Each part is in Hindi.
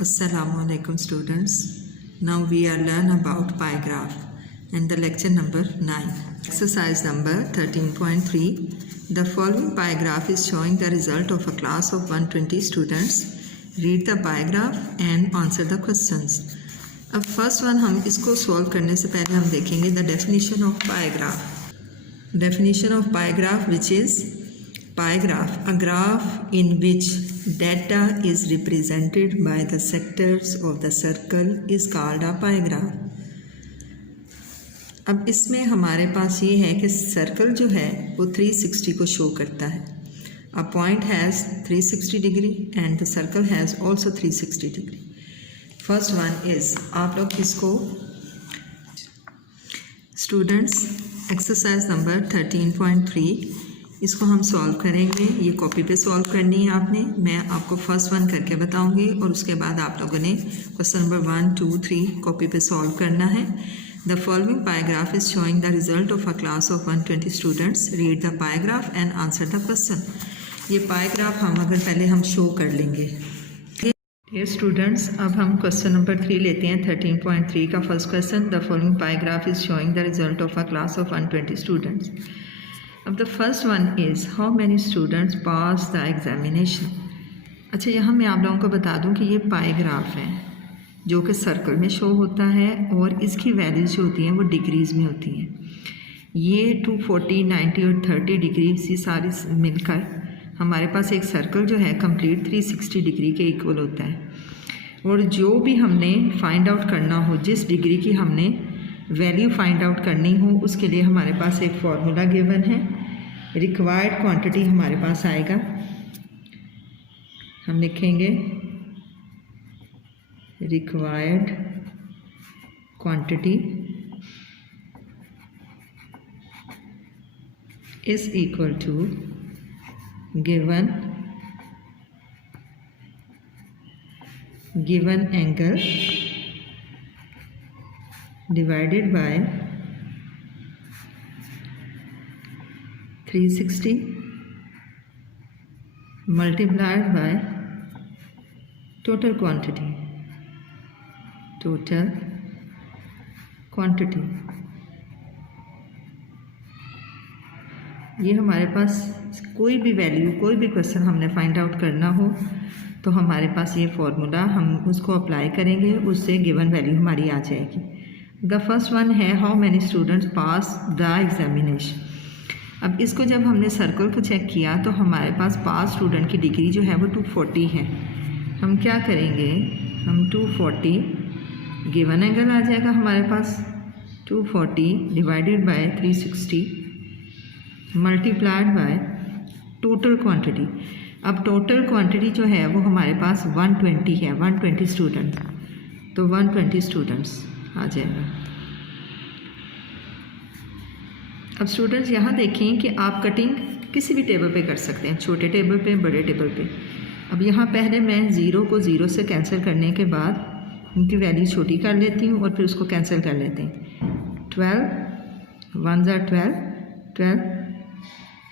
Assalamualaikum students. Now we are learn about pie graph and the lecture number 9. Exercise number 13.3. The following pie graph is showing the result of a class of 120 students. Read the pie graph and answer the questions. अब फर्स्ट वन हम इसको सॉल्व करने से पहले हम देखेंगे the definition of pi graph. Definition of pie graph, which is pie graph, a graph in which data is represented by the sectors of the circle is called a pie graph. अब इसमें हमारे पास ये है कि सर्कल जो है वो 360 को शो करता है. A point has 360 degree and the circle has also 360 degree. First one is, आप लोग इसको स्टूडेंट्स एक्सरसाइज नंबर 13.3 इसको हम सॉल्व करेंगे. ये कॉपी पे सॉल्व करनी है आपने. मैं आपको फर्स्ट वन करके बताऊंगी और उसके बाद आप लोगों ने क्वेश्चन नंबर 1, 2, 3 कॉपी पे सॉल्व करना है. The following pie graph is showing the result of a class of 120 students. Read the pi graph and answer the question. ये पाई ग्राफ हम अगर पहले हम शो कर लेंगे. डियर स्टूडेंट्स, अब हम क्वेश्चन नंबर 3 लेते हैं 13.3 का first question. The following pie graph is showing the result of a class of 120 students. अब the first one is how many students pass the examination. अच्छा, यहाँ मैं आप लोगों को बता दूँ कि ये पाई ग्राफ है जो कि सर्कल में शो होता है और इसकी वैल्यूज जो होती हैं वो डिग्रीज़ में होती हैं. ये 240, 90 और 30 डिग्री सी सारी मिलकर हमारे पास एक सर्कल जो है कंप्लीट 360 डिग्री के इक्वल होता है. और जो भी हमने फाइंड आउट करना हो, जिस डिग्री की हमने वैल्यू फाइंड आउट करनी हो, उसके लिए हमारे पास एक फॉर्मूला गिवन है. रिक्वायर्ड क्वांटिटी हमारे पास आएगा. हम लिखेंगे required quantity is equal to given angle divided by 360 multiplied by total quantity. ये हमारे पास कोई भी वैल्यू, कोई भी क्वेश्चन हमने फाइंड आउट करना हो तो हमारे पास ये फॉर्मूला, हम उसको अप्लाई करेंगे, उससे गिवन वैल्यू हमारी आ जाएगी. द फर्स्ट वन है how many students pass the examination. अब इसको जब हमने सर्कल को चेक किया तो हमारे पास पास स्टूडेंट की डिग्री जो है वो 240 है. हम क्या करेंगे, हम 240 गिवन एंगल आ जाएगा हमारे पास 240 divided by 360 multiplied by total quantity. अब टोटल क्वांटिटी जो है वो हमारे पास 120 है, 120 स्टूडेंट, तो 120 स्टूडेंट्स आ जाएगा. अब स्टूडेंट्स यहाँ देखें कि आप कटिंग किसी भी टेबल पे कर सकते हैं, छोटे टेबल पे, बड़े टेबल पे. अब यहाँ पहले मैं 0 को 0 से कैंसिल करने के बाद उनकी वैल्यू छोटी कर लेती हूँ और फिर उसको कैंसिल कर लेते हैं. 12 1s are 12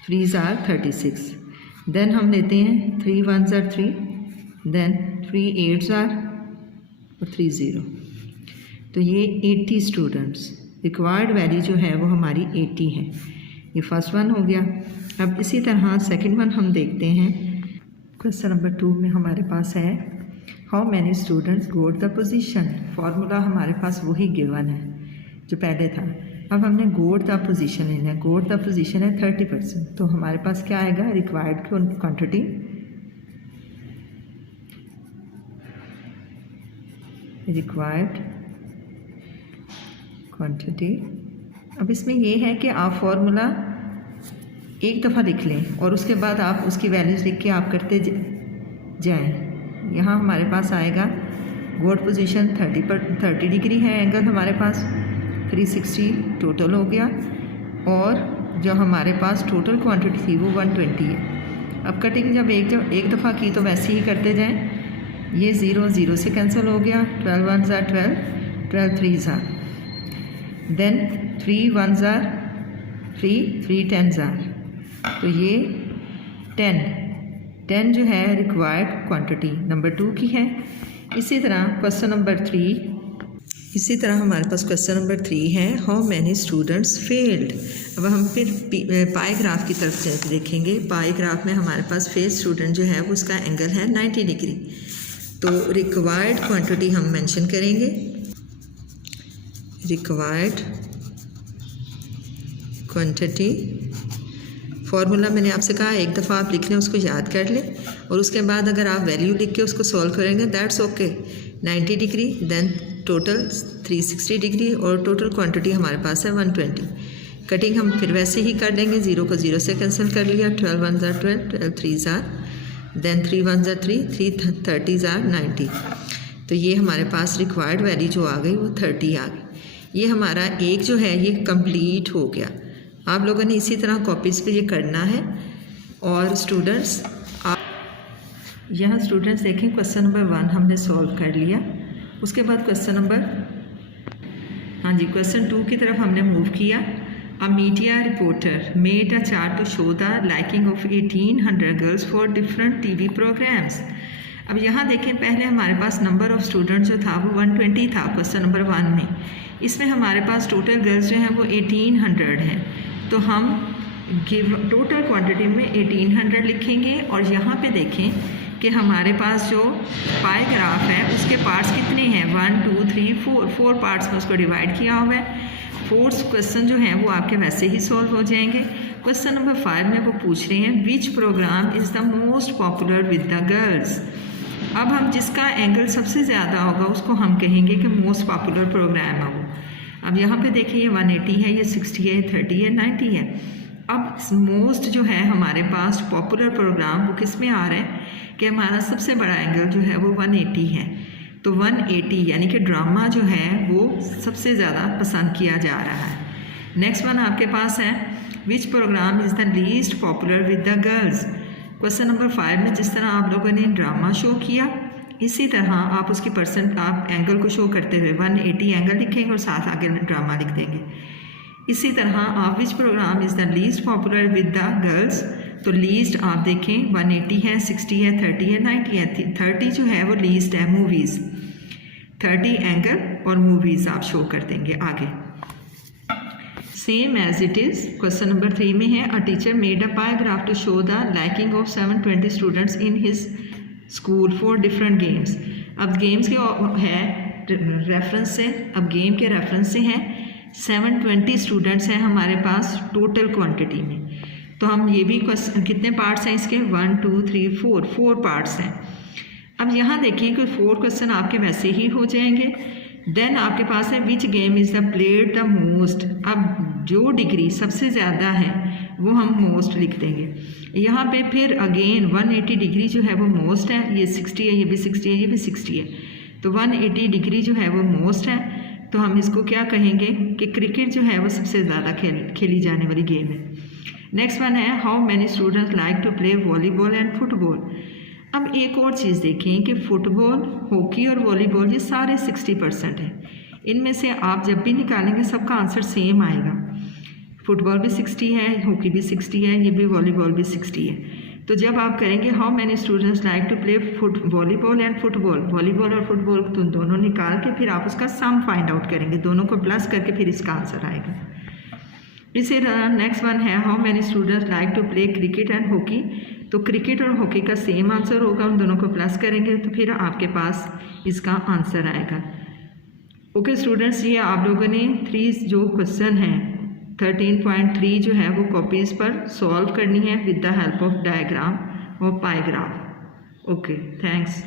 3s are 36. Then हम लेते हैं 3 1s are 3, then 3 8s are और 3 0. तो ये 80 स्टूडेंट्स. रिक्वायर्ड वैल्यू जो है वो हमारी 80 है. ये फर्स्ट वन हो गया. अब इसी तरह सेकंड वन हम देखते हैं. क्वेश्चन नंबर 2 में हमारे पास है how many students goat the position. Formula हमारे पास वही गिवन है जो पहले था. अब हमने गोट द पोजीशन लेना है. गोट द पोजीशन है 30%. तो हमारे पास क्या आएगा, रिक्वायर्ड क्वांटिटी अब इसमें ये है कि आप फॉर्मूला एक दफ़ा लिख लें और उसके बाद आप उसकी वैल्यूज लिख के आप करते जाएं. यहाँ हमारे पास आएगा गोट पोजीशन 30 डिग्री है एंगल हमारे पास, 360 टोटल हो गया और जो हमारे पास टोटल क्वांटिटी थी वो 120 है. अब कटिंग जब एक दफ़ा की तो वैसे ही करते जाएं. ये 0 0 से कैंसिल हो गया. 12 1s are 12 3s are, then 3 1s are 3 10s are. तो ये 10 10 जो है रिक्वायर्ड क्वांटिटी नंबर 2 की है। इसी तरह क्वेश्चन नंबर 3, इसी तरह हमारे पास क्वेश्चन नंबर 3 है हाउ मैनी स्टूडेंट्स फेल्ड। अब हम फिर पाई ग्राफ की तरफ देखेंगे। पाई ग्राफ में हमारे पास फेल स्टूडेंट जो है वो उसका एंगल है 90 डिग्री। तो रिक्वायर्ड क्वांटिटी हम मेंशन करेंगे, रिक्वायर्ड क्वांटिटी फार्मूला मैंने आपसे कहा एक दफ़ा आप लिख लें, उसको याद कर लें और उसके बाद अगर आप वैल्यू लिख के उसको सॉल्व करेंगे that's okay. 90 degree then total 360 degree और टोटल क्वांटिटी हमारे पास है 120। कटिंग हम फिर वैसे ही कर लेंगे, 0 को 0 से कैंसिल कर लिया, 12 1 ज़ा 12, 12 3 ज़ा, देन 3 1 ज़ा 3, 3 30 ज़ा 90। तो ये हमारे पास रिक्वायर्ड वैल्यू जो आ गई वो 30 आ गई। ये हमारा एक जो है ये कंप्लीट हो गया। आप लोगों ने इसी तरह कॉपीज़ पे ये करना है। और स्टूडेंट्स आप यहाँ स्टूडेंट्स देखें क्वेश्चन नंबर 1 हमने सॉल्व कर लिया। उसके बाद क्वेश्चन नंबर क्वेश्चन 2 की तरफ हमने मूव किया। A media reporter made a chart to show the liking of 1800 girls for different TV programmes. अब यहाँ देखें पहले हमारे पास नंबर ऑफ़ स्टूडेंट जो था वो 120 था क्वेश्चन नंबर 1 में। इसमें हमारे पास टोटल गर्ल्स जो हैं वो 1800 हैं। तो हम टोटल क्वांटिटी में 1800 लिखेंगे और यहाँ पे देखें कि हमारे पास जो पाई ग्राफ है उसके पार्ट्स कितने हैं 1 2 3 4 पार्ट्स में उसको डिवाइड किया हुआ है। 4 क्वेश्चन जो हैं वो आपके वैसे ही सॉल्व हो जाएंगे। क्वेश्चन नंबर 5 में वो पूछ रहे हैं विच programme is the most popular with the girls. अब हम जिसका एंगल सबसे ज़्यादा होगा उसको हम कहेंगे कि मोस्ट पॉपुलर प्रोग्राम है वो। अब यहाँ पे देखिए ये 180 है, ये 60 है, 30 है, 90 है। अब मोस्ट जो है हमारे पास पॉपुलर प्रोग्राम वो किस में आ रहा है कि हमारा सबसे बड़ा एंगल जो है वो 180 है। तो 180 यानी कि ड्रामा जो है वो सबसे ज़्यादा पसंद किया जा रहा है। नेक्स्ट वन आपके पास है विच programme is the least popular with the girls. Question number 5 में जिस तरह आप लोगों ने ड्रामा शो किया इसी तरह आप उसकी आप एंगल को शो करते हुए 180 एंगल लिखेंगे और साथ आगे ड्रामा लिख देंगे। इसी तरह आप विच programme is the least popular with the girls. तो लीस्ट आप देखें 180 है, 60 है, 30 है, 90 है। 30 जो है वो लीस्ट है मूवीज़। 30 एंगल और मूवीज़ आप शो कर देंगे आगे। Same as it is question number 3 में है a teacher made a pie graph to show the liking of 720 students in his school for different games. अब गेम्स के है रेफरेंस से, अब गेम के रेफरेंस से हैं 720 स्टूडेंट्स हैं हमारे पास टोटल क्वांटिटी में। तो हम ये भी क्वेश्चन कितने पार्ट्स हैं इसके 1 2 3 4 पार्ट्स हैं। अब यहाँ देखिए कि 4 क्वेश्चन आपके वैसे ही हो जाएंगे। देन आपके पास है which game is the played the most. अब जो डिग्री सबसे ज़्यादा है वो हम मोस्ट लिख देंगे। यहाँ पे फिर अगेन 180 डिग्री जो है वो मोस्ट है, ये 60 है, ये भी 60 है, ये भी 60 है। तो 180 डिग्री जो है वो मोस्ट है। तो हम इसको क्या कहेंगे कि क्रिकेट जो है वो सबसे ज़्यादा खेली जाने वाली गेम है। नेक्स्ट वन है how many students like to play volleyball and football. अब एक और चीज़ देखें कि फुटबॉल, हॉकी और वॉलीबॉल ये सारे 60% हैं। इनमें से आप जब भी निकालेंगे सबका आंसर सेम आएगा। फुटबॉल भी 60 है, हॉकी भी 60 है, ये भी वॉलीबॉल भी 60 है। तो जब आप करेंगे how many students like to play volleyball and football, volleyball और फुटबॉल तो दोनों निकाल के फिर आप उसका सम फाइंड आउट करेंगे, दोनों को प्लस करके फिर इसका आंसर आएगा। इसी तरह नेक्स्ट वन है how many students like to play cricket and hockey. तो क्रिकेट और हॉकी का सेम आंसर होगा, उन दोनों को प्लस करेंगे तो फिर आपके पास इसका आंसर आएगा। ओके स्टूडेंट्स, ये आप लोगों ने 3 जो क्वेश्चन हैं 13.3 जो है वो कॉपीज़ पर सॉल्व करनी है with the help of diagram और पाई ग्राफ। Okay, thanks.